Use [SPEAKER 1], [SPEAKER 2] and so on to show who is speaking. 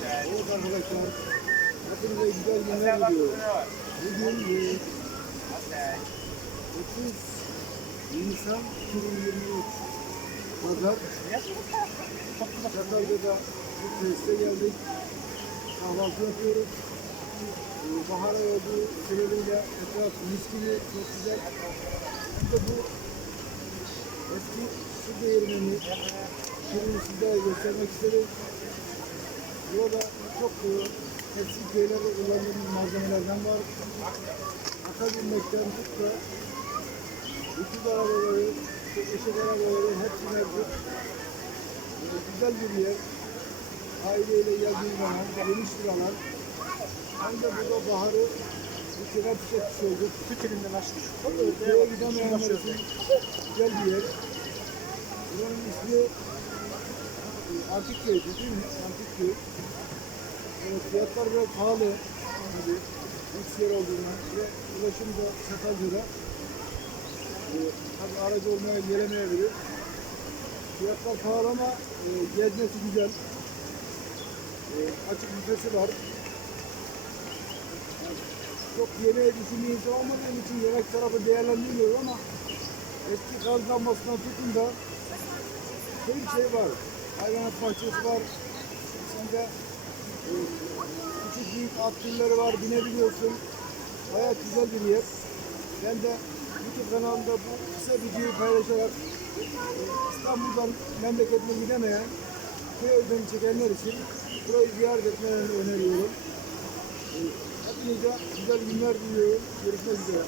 [SPEAKER 1] Evet arkadaşlar. Hepinize güzel günler diliyorum. Bugün e, 30 Nisan 2023 Pazar. Çatalca'da bir tesise geldik. Kahvaltı yapıyoruz. E, bahara olduğu sebebiyle etraf mis gibi çok güzel. De bu eski su değirmeni Şimdi size göstermek istedim. Burada çok eski köylerde kullandığımız malzemelerden var. Atabilmekten tut da bütün arabaları, eşek arabaları hepsi mevcut. Güzel bir yer. Aileyle geldiği zaman geniş bir alan. Hem de burada baharı bir kere çiçekçisi olduk.
[SPEAKER 2] Fikrinden açmış.
[SPEAKER 1] Köye gidemeyenler için güzel bir yer. Buranın ismi Antik Köy değil mi? Antik Köy. Evet, fiyatlar biraz pahalı gibi. Lüks yer olduğundan ve ulaşım da Sakalca'da. E, tabii aracı olmaya gelemeyebilir. Fiyatlar pahalı ama e, gezmesi güzel. E, açık büfesi var. Çok yemeği düşündüğüm şey olmadığım için yemek tarafı değerlendirmiyorum ama eski kazanmasından tutun da bir şey var. Hayvanat bahçesi var. İçinde e, küçük büyük at türleri var. Binebiliyorsun. Hayat güzel bir yer. Ben de YouTube kanalımda bu kısa videoyu paylaşarak e, İstanbul'dan memleketine gidemeyen köy özlemi çekenler için burayı ziyaret etmelerini öneriyorum. E, Hepinize güzel günler diliyorum. Görüşmek üzere.